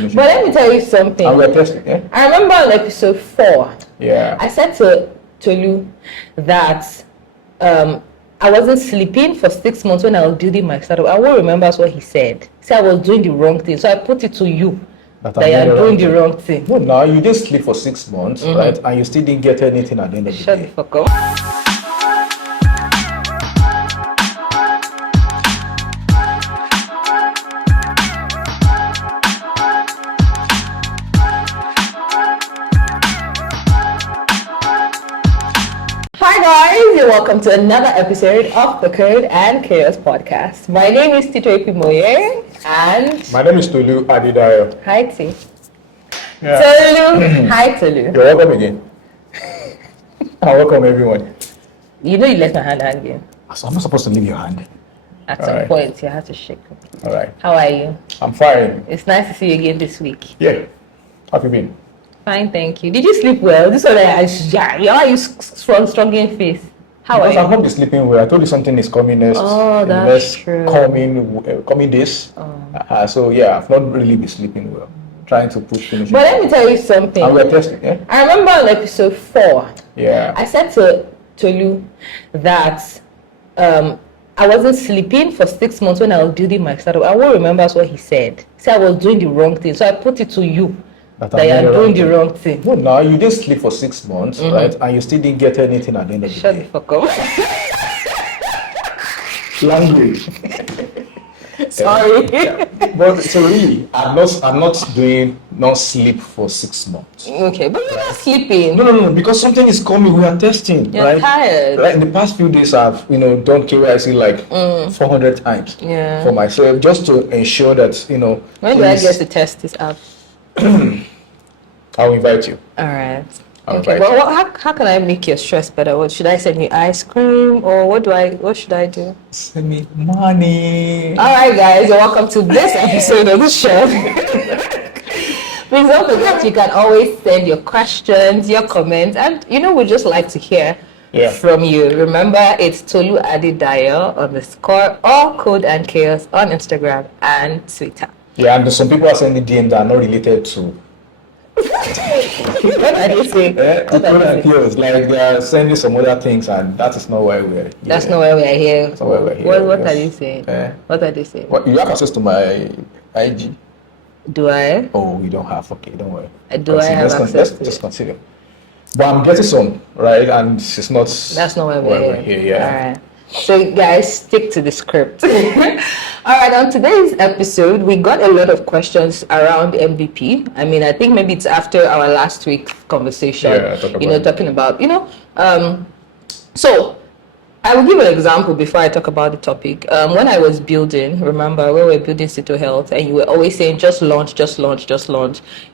finish. But let me tell you something. And we're testing, yeah? I remember on episode 4, I said to Tolu that I wasn't sleeping for 6 months when I was building my startup. I won't remember what he said. He said I was doing the wrong thing. So I put it to you that you're doing the wrong thing. No, now you didn't sleep for 6 months, right? And you still didn't get anything at the end of the day. Shut the fuck up. Hi guys, and welcome to another episode of the Code and Chaos podcast. My name is Tito and my name is Tolu Adidayo. Hi T. Tolu. Hi Tolu. You're welcome again. And welcome everyone. You know you left my hand again. So I'm not supposed to leave your hand. At some point, you have to shake it. All right. How are you? I'm fine. It's nice to see you again this week. Yeah. How have you been? Fine, thank you. Did you sleep well? This one, you strong in face. How are you? I've not been sleeping well. I told you something is coming next. Oh, that's true. Coming days. Oh. So yeah, I've not really been sleeping well. Trying to push finishing. But let me tell you something. And we're testing, yeah? I remember on episode 4. I said to Tolu that I wasn't sleeping for 6 months when I was building my startup. I won't remember what he said. He said I was doing the wrong thing. So I put it to you that you're doing the wrong thing. No, now you didn't sleep for 6 months, right? And you still didn't get anything at the end of the day. Shut the fuck up. Language. Sorry. But so really, I'm not doing non-sleep for 6 months. Okay, but you're not sleeping. No, because something is coming. We are testing. You're tired. Right. In the past few days, I've done KYC like 400 times for myself, just to ensure that When do I get to test this out? I'll invite you. All right. Okay. Well, how can I make your stress better? What should I send you ice cream or what should I do? Send me money. All right, guys, and welcome to this episode of the show. Please don't forget you can always send your questions, your comments, and we just like to hear from you. Remember, it's Tolu Adidayo _ or Code and Chaos on Instagram and Twitter. Yeah, and some people are sending DMs that are not related to. What are they saying? Like they are sending some other things, and that is not why we're here. That's not why we're here. That's not why we're here. What are they saying? What are they saying? You have access to my IG. Do I? Oh, you don't have. Okay, don't worry. Do I have access to it? Just consider. But I'm getting some, right? And it's not. That's not why we're here. Yeah. All right. So guys, stick to the script. All right, on today's episode, we got a lot of questions around MVP. I mean, I think maybe it's after our last week conversation, talking about, so I will give an example before I talk about the topic. When I was building, remember, we were building Cito Health, and you were always saying, just launch.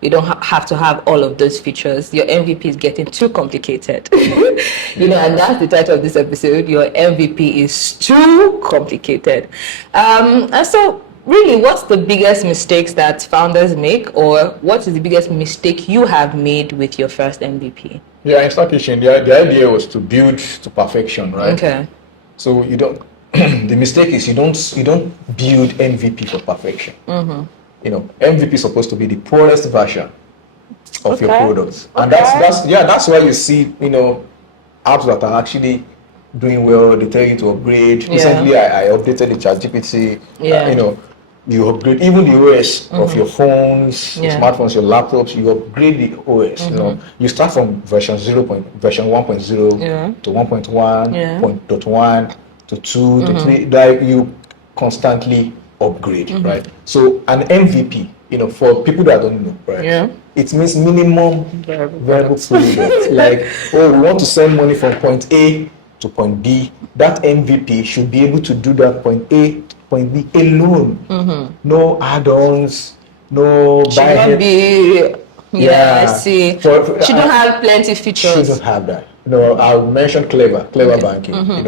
You don't have to have all of those features. Your MVP is getting too complicated. And that's the title of this episode. Your MVP is too complicated. And so, really, what's the biggest mistakes that founders make, or what is the biggest mistake you have made with your first MVP? Yeah, in Stark Kitchen, the idea was to build to perfection, right? Okay. So you don't. The mistake is you don't build MVP for perfection. MVP is supposed to be the poorest version of your products, and that's why you see apps that are actually doing well. They tell you to upgrade. Recently, I updated the ChatGPT. You upgrade even the OS of your phones, your smartphones, your laptops. You upgrade the OS. You start from version 1.0 to 1.1, point 1 to 2 to 3. Like you constantly upgrade, right? So an MVP, for people that don't know, right? It means minimum variable product. Like, we want to send money from point A to point B. That MVP should be able to do that point A. Point B alone, no add-ons, no shouldn't be. I see. Shouldn't have plenty features. Shouldn't have that. I mentioned Clever banking. I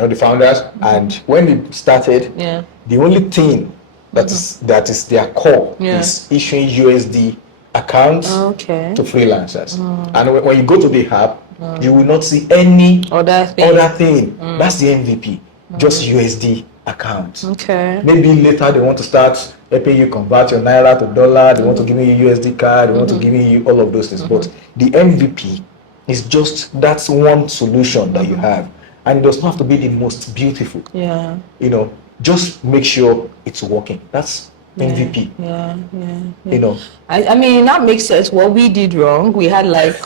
know the founders, and when they started, the only thing that is their core is issuing USD accounts to freelancers. And when you go to the app, you will not see any other thing. That's the MVP. Just USD account. Okay. Maybe later they want to start helping you convert your naira to dollar. They want to give you a USD card. They want to give you all of those things. But the MVP is just that's one solution that you have, and it does not have to be the most beautiful. Yeah. You know, just make sure it's working. That's MVP. Yeah. You know, I mean, that makes sense. What we did wrong, we had like.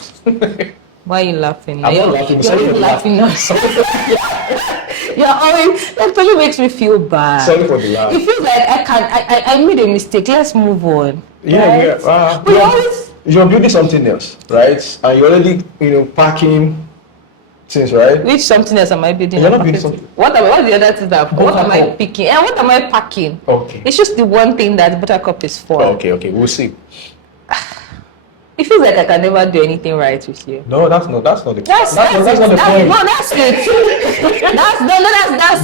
Why are you laughing? I'm not laughing. You're always laughing now. You're always. That really makes me feel bad. Sorry for the laugh. It feels like I made a mistake. Let's move on. Yeah, right? yeah. But You're building something else, right? And you're already, packing things, right? which something else am I building? You're not building something. What's the other thing that? What am I Buttercup. picking? And what am I packing? Okay. It's just the one thing that Buttercup is for. Okay. We'll see. It feels like I can never do anything right with you. No, that's not the That's not the point. it. No, that's it. That's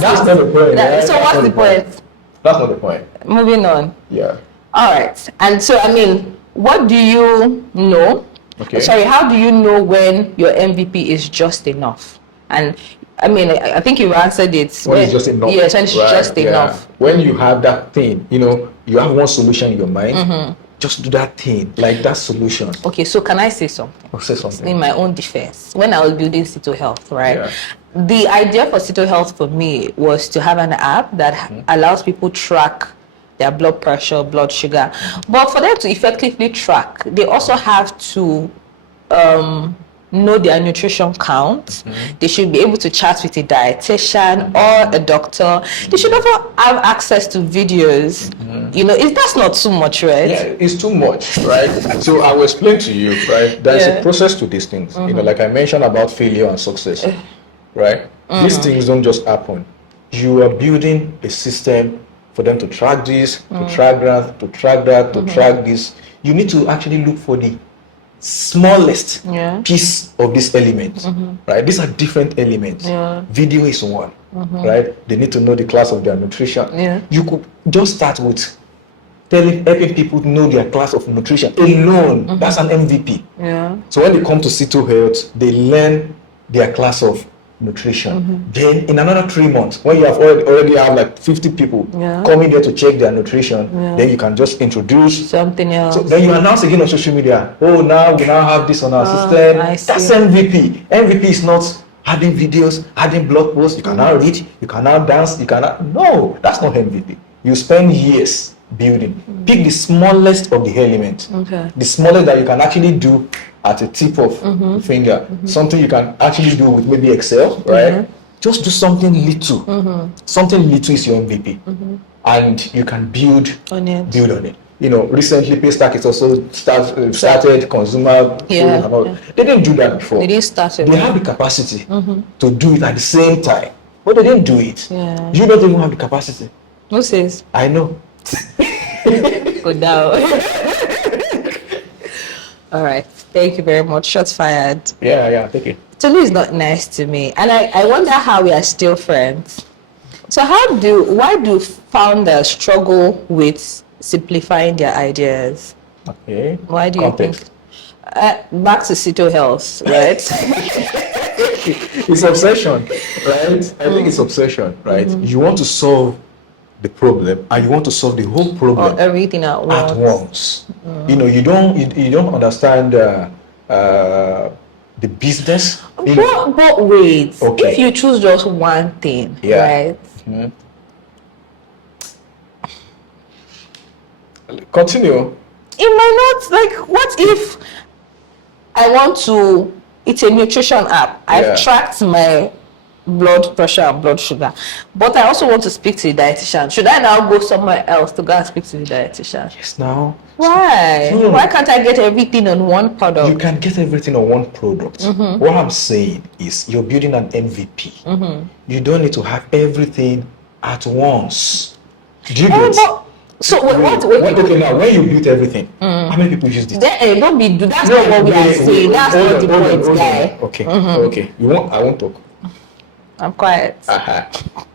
That's it. not the point. Right? So That's what's not the point? That's not the point. Moving on. Yeah. All right. And so, I mean, what do you know? Okay. Sorry, how do you know when your MVP is just enough? And I mean, I think you answered it. When it's just enough. Yes, when it's right? just enough. When you have that thing, you have one solution in your mind. Just do that thing, like that solution. Okay, so can I say something? Or say something. In my own defense, when I was building Tito Health, right? Yeah. The idea for Tito Health for me was to have an app that allows people track their blood pressure, blood sugar. But for them to effectively track, they also have to know their nutrition count. They should be able to chat with a dietitian or a doctor. They should also have access to videos. That's not too much, right? Yeah, it's too much, right? So I will explain to you, right? There's a process to these things. Like I mentioned about failure and success, right? These things don't just happen. You are building a system for them to track this, to track that, to track that, to track this. You need to actually look for the smallest piece of this element, right? These are different elements. Video is one, right? They need to know the class of their nutrition. You could just start with helping people know their class of nutrition alone. That's an MVP. So when they come to Tito Health, they learn their class of nutrition. Then in another 3 months, when you have already have like 50 people coming there to check their nutrition, then you can just introduce something else. So then you announce again on social media, now we now have this on our system. That's MVP. MVP is not adding videos, adding blog posts. You can now read, you can now dance, no, that's not MVP. You spend years building. Pick the smallest of the elements. The smallest that you can actually do at a tip of the finger. Something you can actually do with maybe Excel, right? Just do something little. Something little is your MVP. And you can build on it. Recently Paystack is also started consumer food and all. They didn't do that before. They didn't start it. They have the capacity to do it at the same time. But they didn't do it. You don't even have the capacity. Who says? I know. Go down. All right. Thank you very much. Shots fired. Yeah, thank you. Tolu is not nice to me. And I wonder how we are still friends. So why do founders struggle with simplifying their ideas? Okay. Why do you think? Back to Tito Health, right? It's obsession, right? I think it's obsession, right? You want to solve the problem and you want to solve the whole problem everything at once. You don't understand the business. But wait, if you choose just one thing, right? Continue. It might not, what if I want to, it's a nutrition app. I've tracked my blood pressure and blood sugar, but I also want to speak to the dietitian. Should I now go somewhere else to go and speak to the dietitian? Yes, now. Why? Why can't I get everything on one product? You can get everything on one product. What I'm saying is you're building an MVP. You don't need to have everything at once. Do you get it? So wait. Okay, now when you built everything, how many people used it? That's not what we are saying. That's not the point, guy. Okay. I won't talk. I'm quiet.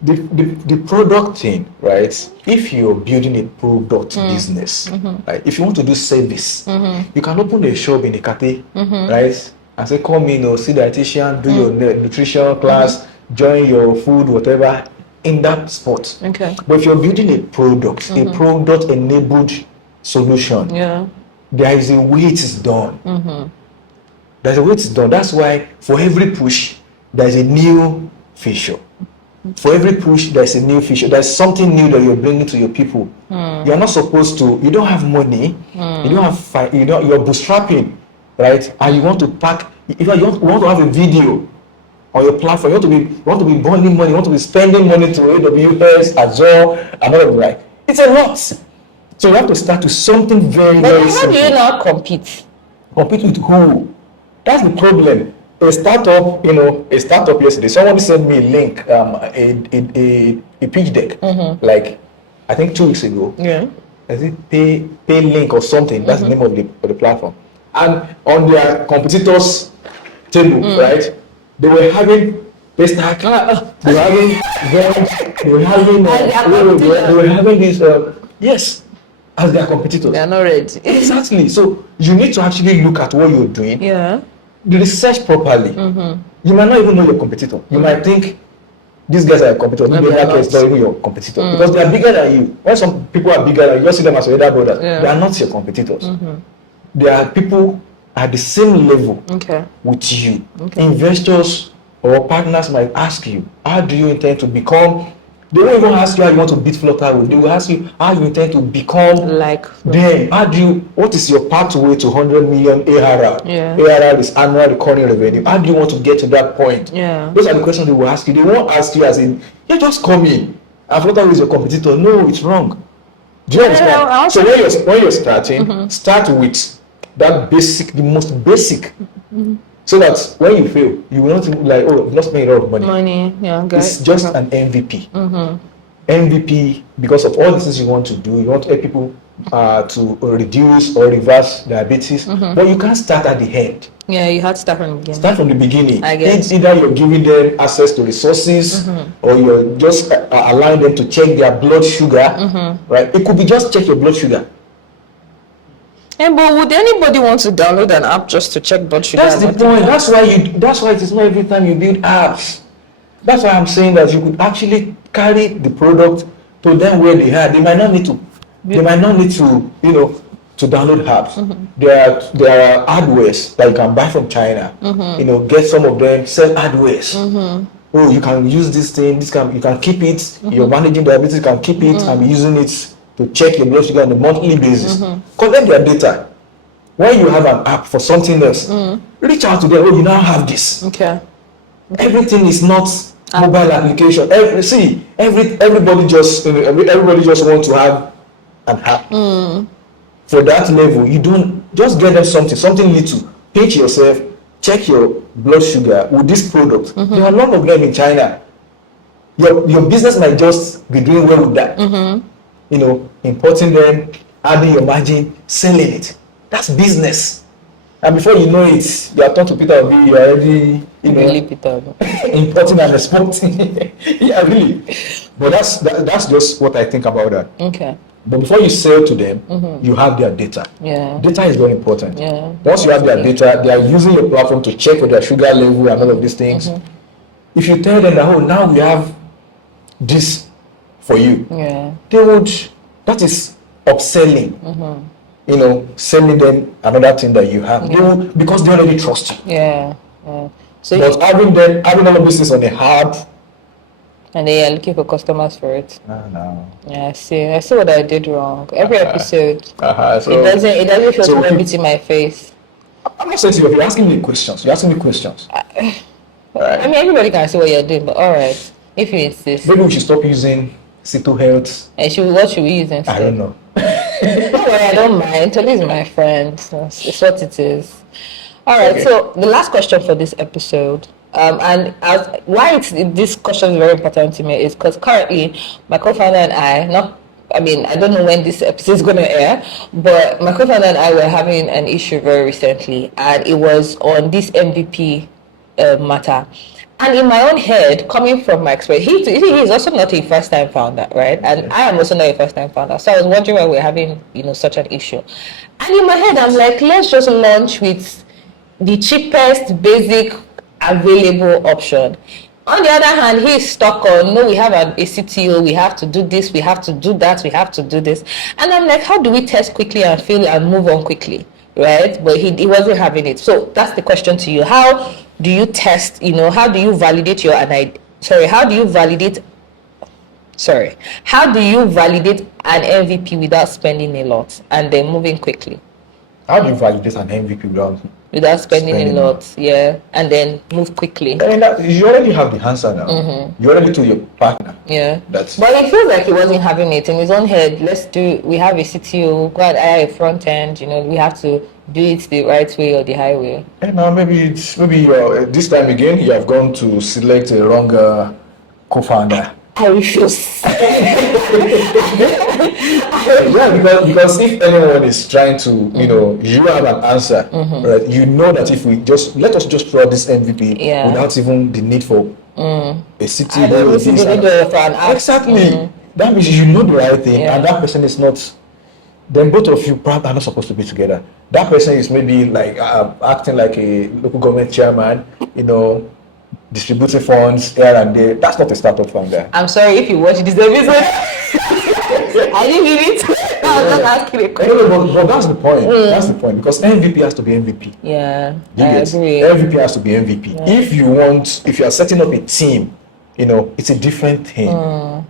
The product thing, right? If you're building a product business, right? If you want to do service, you can open a shop in Ikate, right? And say, come in, see dietitian, do your nutrition class, join your food, whatever. in that spot. Okay. But if you're building a product, a product-enabled solution, there is a way it is done. There's a way it's done. That's why for every push, there's a new feature. For every push, there's a new feature. There's something new that you're bringing to your people. You're not supposed to. You don't have money. You don't have. You're bootstrapping, right? And you want to pack. If you want to have a video on your platform, you want to be burning money. You want to be spending money to AWS, Azure, and all of that. It's a lot. So you have to start with something very, very simple. How do you now compete? Compete with who? That's the problem. A startup yesterday, someone sent me a link, a pitch deck, like I think 2 weeks ago. Yeah. Is it pay link or something? That's the name of the platform. And on their competitors' table, right? They were having Paystack, they were having Vent, they were having these yes, as their competitors. They are not ready. Exactly. So you need to actually look at what you're doing. Yeah. Research properly. You might not even know your competitor. You might think these guys are your competitor. Maybe that guy is not even your competitor because they are bigger than you. When some people are bigger than you, you just see them as your elder brothers. They are not your competitors. They are people at the same level with you. Investors or partners might ask you, how do you intend to become? They won't even ask you how you want to beat Flutter with. They will ask you how you intend to become like them. What is your pathway to 100 million ARR? ARR is annual recurring revenue. How do you want to get to that point? Those are the questions they will ask you. They won't ask you as in, you just come in. And Flutter is your competitor. No, it's wrong. Do you understand? So when you're starting, start with that basic, the most basic. So that when you fail, you will not think like, oh, you've not spent a lot of money. It's just an MVP. MVP, because of all the things you want to do, you want to help people to reduce or reverse diabetes, but you can't start at the end. Yeah, you had to start from the beginning. Start from the beginning. I guess. Either you're giving them access to resources, or you're just allowing them to check their blood sugar, right? It could be just check your blood sugar. But would anybody want to download an app just to check blood sugar? That's the point. That's why it is not every time you build apps. That's why I'm saying that you could actually carry the product to them where they are. They might not need to. They might not need to. To download apps. There are hardwares that you can buy from China. Get some of them. Sell hardwares. Oh, you can use this thing. You can keep it. You're managing diabetes. You can keep it and be using it to check your blood sugar on a monthly basis. Collect their data. When you have an app for something else, reach out to them. Oh, you now have this. Everything is not mobile application. Everybody just want to have an app. For that level, you don't just get them something little. Pinch yourself. Check your blood sugar with this product. There are a lot of them in China. Your business might just be doing well with that. Importing them, adding your margin, selling it. That's business. And before you know it, you are turned to Peter Obi, you are already, importing and exporting. Yeah, really. But that's just what I think about that. Okay. But before you sell to them, you have their data. Yeah. Data is very important. Yeah. Once you have their data, they are using your platform to check for their sugar level and all of these things. If you tell them that, now we have this for you, they would, that is upselling, selling them another thing that you have. They will, because they already trust you. So but having all of this is on the hard, and they are looking for customers for it. No. Yeah, I see what I did wrong. Every episode, so it doesn't feel so rabbit in my face. I'm not saying to you, you're asking me questions. You're asking me questions. I mean, everybody can see what you're doing, but all right, if you insist. Maybe we should stop using Tito Health. And what should we use instead? I don't know. Don't worry, I don't mind. Tolu is my friend. So it's what it is. All right. Okay. So the last question for this episode, why this question is very important to me is because currently my co-founder and I don't know when this episode is going to air, but my co-founder and I were having an issue very recently, and it was on this MVP matter. And in my own head, coming from my experience, he's also not a first-time founder, right? And I am also not a first-time founder. So I was wondering why we're having, such an issue. And in my head, I'm like, let's just launch with the cheapest, basic, available option. On the other hand, he's stuck on, no, we have a CTO, we have to do this, we have to do that, we have to do this. And I'm like, how do we test quickly and fail and move on quickly? Right? But he wasn't having it. So that's the question to you. How do you test, how do you validate how do you validate an MVP without spending a lot and then moving quickly? How do you validate an MVP without spending a lot, and then move quickly? I mean, you already have the answer now. You already told your partner. Yeah. But it feels like he wasn't having it in his own head. We have a CTO, go and hire a front end, we have to do it the right way or the highway. And now maybe this time again you have gone to select a wrong co-founder. I refuse. Yeah, because if anyone is trying to, you have an answer, right? You know that if we let us just throw this MVP without even the need for a CTO. Exactly. That means you know the right thing, and that person is not. Then both of you probably are not supposed to be together. That person is maybe like acting like a local government chairman, distributing funds here and there. That's not a startup founder. I'm sorry if you watch this episode. I didn't mean it. I was just asking a question. No, but that's the point. That's the point, because MVP has to be MVP. Yeah, I agree. MVP has to be MVP. Yeah. If you are setting up a team, it's a different thing,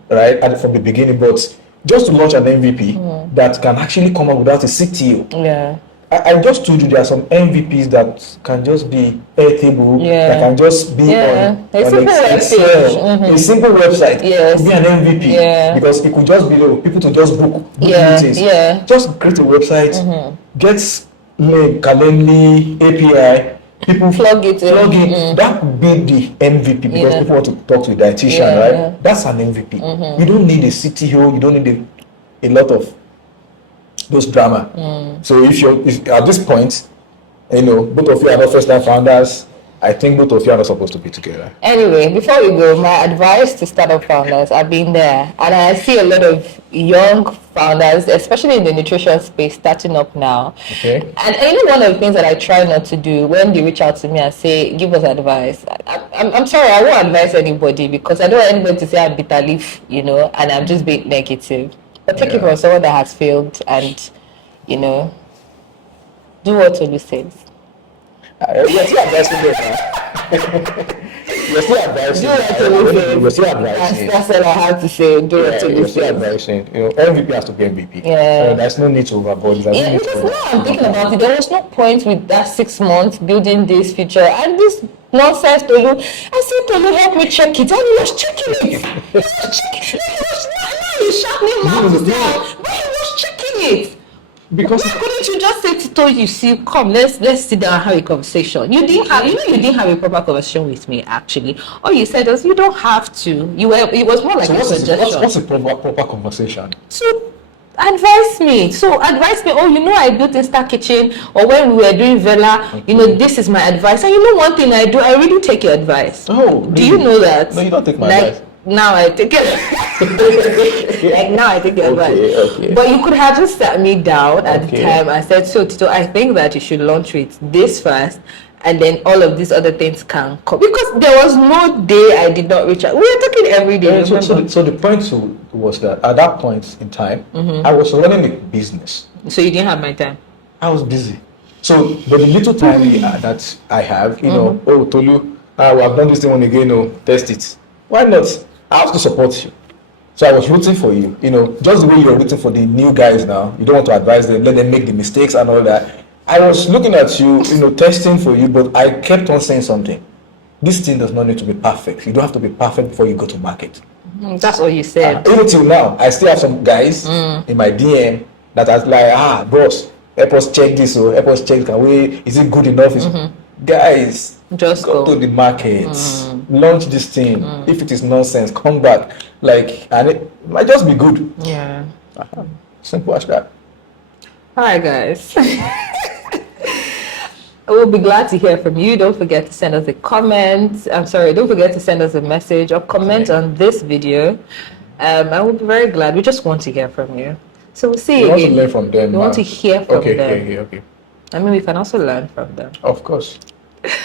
right? And from the beginning, but just to launch an MVP that can actually come up without a CTO. Yeah. I just told you there are some MVPs that can just be Airtable, that can just be on Excel, a simple website, be an MVP, because it could just be people to just book meetings. Just create a website, get link, Calendly, API, people plug it. That could be the MVP, because people want to talk to a dietitian, right? Yeah. That's an MVP. You don't need a CTO, you don't need a lot of those drama. So if at this point, both of you are not first-time founders, I think both of you are not supposed to be together. Anyway, before we go, my advice to startup founders, I've been there, and I see a lot of young founders, especially in the nutrition space, starting up now. Okay. And one of the things that I try not to do when they reach out to me and say, give us advice, I'm sorry, I won't advise anybody, because I don't want anybody to say I'm bitter leaf, and I'm just being negative. But take it from someone that has failed, and do what Tolu says. You're still advising them. You're still advising. You're still advising. That's all I have to say. Do what Tolu says. You're still advising. MVP has to be MVP. Yeah. There's no need to overboard. Because now I'm thinking about it. There was no point with that 6 months building this feature and this nonsense Tolu. I said, Tolu, help me check it. And he was checking it. He was checking it. He's sharpening mouth down, but he was checking it. Because why couldn't you just say to Tolu, you see, come, let's sit down and have a conversation? You didn't have a proper conversation with me, actually. All you said was, you don't have to. It was more like a suggestion. What's a proper conversation? So advise me. Oh, I built a Star Kitchen, or when we were doing Vela, this is my advice. And one thing I do, I really take your advice. Oh, really? Do you know that? No, you don't take my advice. Now I take it. Now I take your advice. Okay. But you could have just sat me down at the time and said, so Tito, I think that you should launch with this first, and then all of these other things can come. Because there was no day I did not reach out. We were talking every day. So the point was that at that point in time, I was running a business. So you didn't have my time? I was busy. So, but the little time that I have, oh, Tolu, we have done this thing again, test it. Why not? I have to support you. So I was rooting for you, just the way you're rooting for the new guys now. You don't want to advise them, let them make the mistakes and all that. I was looking at you, testing for you, but I kept on saying something. This thing does not need to be perfect. You don't have to be perfect before you go to market. That's what you said. Even till now, I still have some guys in my DM that are like, bros, help us check this, or help us check, is it good enough? Guys, just go to the market, launch this thing. If it is nonsense, come back. And it might just be good. Yeah. Simple as that. All right, guys. We'll be glad to hear from you. Don't forget to send us a comment. Don't forget to send us a message or comment on this video. I will be very glad. We just want to hear from you. So we'll see you again. We want to learn from them. We want to hear from them. Okay. I mean, we can also learn from them. Of course.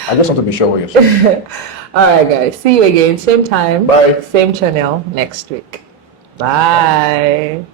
I just want to be sure what you're saying. All right, guys. See you again. Same time. Bye. Same channel next week. Bye.